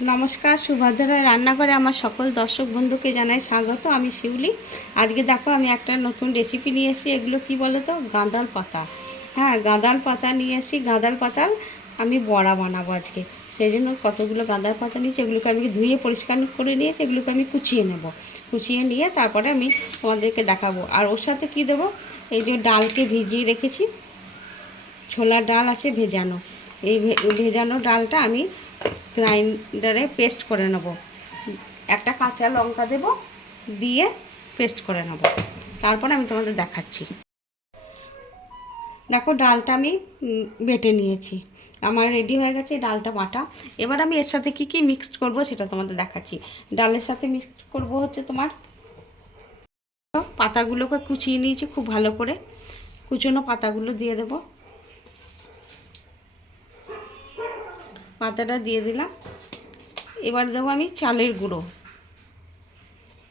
নমস্কার, সুভদ্রা রান্নাঘরে আমার সকল দর্শক বন্ধুকে জানাই স্বাগত। আমি শিউলি। আজকে দেখো আমি একটা নতুন রেসিপি নিয়ে এসেছি। এগুলো কি বলো তো, গাঁদাল পাতা। হ্যাঁ, গাঁদাল পাতা নিয়ে এসেছি। গাঁদাল পাতার আমি বড়া বানাবো আজকে। সেই জন্য কতগুলো গাঁদাল পাতা নিয়েছি, এগুলোকে আমি ধুয়ে পরিষ্কার করে নিয়েছি। এগুলোকে আমি কুচিয়ে নেব। কুচিয়ে নিয়ে তারপরে আমি তোমাদেরকে দেখাবো। আর ওর সাথে কি দেবো, এই যে ডালকে ভিজিয়ে রেখেছি, ছোলার ডাল আছে ভেজানো। এই ভেজানো ডালটা আমি গ্রাইন্ডারে পেস্ট করে নেব। একটা কাঁচা লঙ্কা দেব, দিয়ে পেস্ট করে নেব। তারপরে আমি তোমাদের দেখাচ্ছি। দেখো, ডালটা আমি বেটে নিয়েছি। আমার রেডি হয়ে গেছে ডালটা বাটা। এবার আমি এর সাথে কি কি মিক্সড করব সেটা তোমাদের দেখাচ্ছি। ডালের সাথে মিক্সড করব হচ্ছে তোমার পাতাগুলোকে কুচিয়ে নিয়েছি খুব ভালো করে। কুচনো পাতাগুলো দিয়ে দেব। পাতাটা দিয়ে দিলাম। এবার দেবো আমি চালের গুঁড়ো,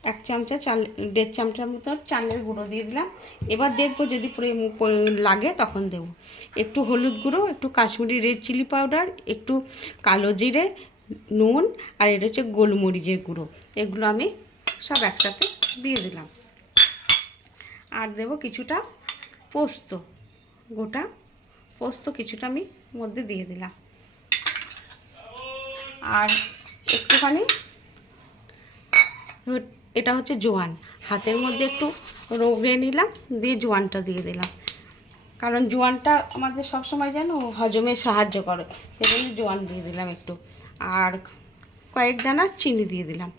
1 চামচা চাল, 1.5 চামচার মতো চালের গুঁড়ো দিয়ে দিলাম। এবার দেখবো যদি লাগে তখন দেবো। একটু হলুদ গুঁড়ো, একটু কাশ্মীরি রেড চিলি পাউডার, একটু কালো জিরে, নুন, আর এটা হচ্ছে গোলমরিচের গুঁড়ো। এগুলো আমি সব একসাথে দিয়ে দিলাম। আর দেবো কিছুটা পোস্ত, গোটা পোস্ত কিছুটা আমি মধ্যে দিয়ে দিলাম। আর একটুখানি, এটা হচ্ছে জোয়ান, হাতের মধ্যে একটু রগড়ে নিলাম, দিয়ে জোয়ানটা দিয়ে দিলাম। কারণ জোয়ানটা আমাদের সবসময় যেন হজমে সাহায্য করে, সেজন্য জোয়ান দিয়ে দিলাম একটু। আর কয়েক দানা চিনি দিয়ে দিলাম।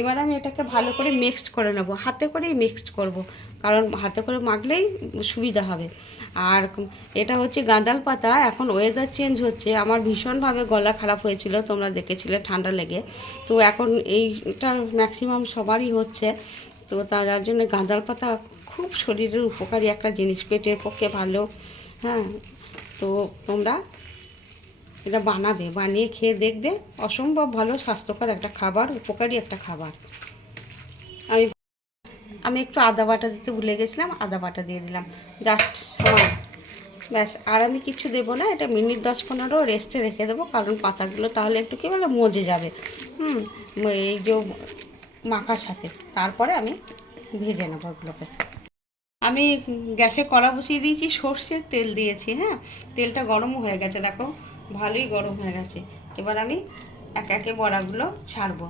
এবার আমি এটাকে ভালো করে মিক্সড করে নেব। হাতে করেই মিক্সড করব, কারণ হাতে করে মাখলেই সুবিধা হবে। আর এটা হচ্ছে গাঁদাল পাতা। এখন ওয়েদার চেঞ্জ হচ্ছে, আমার ভীষণভাবে গলা খারাপ হয়েছিল, তোমরা দেখেছিলে, ঠান্ডা লেগে। তো এখন এইটা ম্যাক্সিমাম সবারই হচ্ছে। তো তার জন্য গাঁদাল পাতা খুব শরীরের উপকারী একটা জিনিস, পেটের পক্ষে ভালো। হ্যাঁ, তো তোমরা এটা বানাবে, বানিয়ে খেয়ে দেখবে। অসম্ভব ভালো, স্বাস্থ্যকর একটা খাবার, উপকারী একটা খাবার। আমি আমি একটু আদা বাটা দিতে ভুলে গেছিলাম, আদা বাটা দিয়ে দিলাম জাস্ট সমান। ব্যাস, আর আমি কিছু দেবো না। এটা মিনিট 10-15 রেস্টে রেখে দেবো, কারণ পাতাগুলো তাহলে একটু কী বলে মজে যাবে। এই যে মাখার সাথে তারপরে আমি ভেজে নেবো এগুলোকে। আমি গ্যাসে কড়া বসিয়ে দিয়েছি, সর্ষের তেল দিয়েছি। হ্যাঁ, তেলটা গরমও হয়ে গেছে, দেখো ভালোই গরম হয়ে গেছে। এবার আমি একে একে বড়াগুলো ছাড়বো।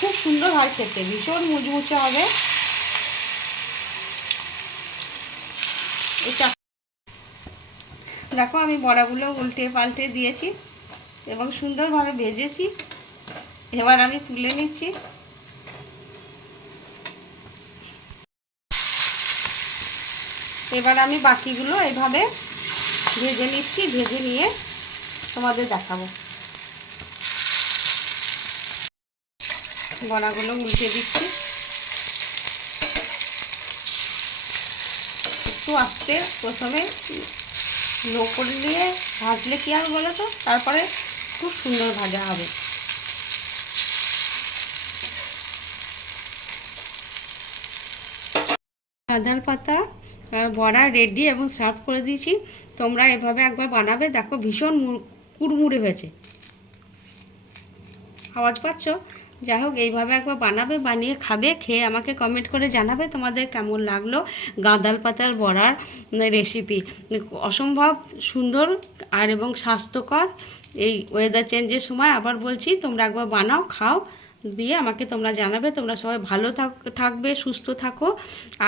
খুব সুন্দর হয় খেতে, ভীষণ মুচমুচে হবে। দেখো, আমি বড়াগুলো উল্টে পাল্টে দিয়েছি এবং সুন্দরভাবে ভেজেছি। এবার আমি তুলে নিচ্ছি। এবার আমি বাকিগুলো এভাবে ভেজে নিচ্ছি, ভেজে নিয়ে তোমাদের দেখাবো। বড়াগুলো উল্টে দিচ্ছি, একটু আস্তে প্রথমে লো করে দিয়ে ভাজলে কি আর বলো তো, তারপরে খুব সুন্দর ভাজা হবে। গাঁদাল পাতা বড়া রেডি এবং সার্ভ করে দিয়েছি। তোমরা এভাবে একবার বানাবে, দেখো ভীষণ কুড়মুড়ে হয়েছে। আওয়াজ পাচ্ছ? যাই হোক, এইভাবে একবার বানাবে, বানিয়ে খাবে, খেয়ে আমাকে কমেন্ট করে জানাবে তোমাদের কেমন লাগলো গাঁদাল পাতার বড়ার রেসিপি। অসম্ভব সুন্দর আর এবং স্বাস্থ্যকর। এই ওয়েদার চেঞ্জের সময় আবার বলছি, তোমরা একবার বানাও, খাও, দিয়ে আমাকে তোমরা জানাবে। তোমরা সবাই ভালো থাকবে, সুস্থ থাকো।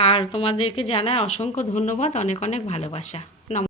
আর তোমাদেরকে জানাই অসংখ্য ধন্যবাদ, অনেক অনেক ভালোবাসা।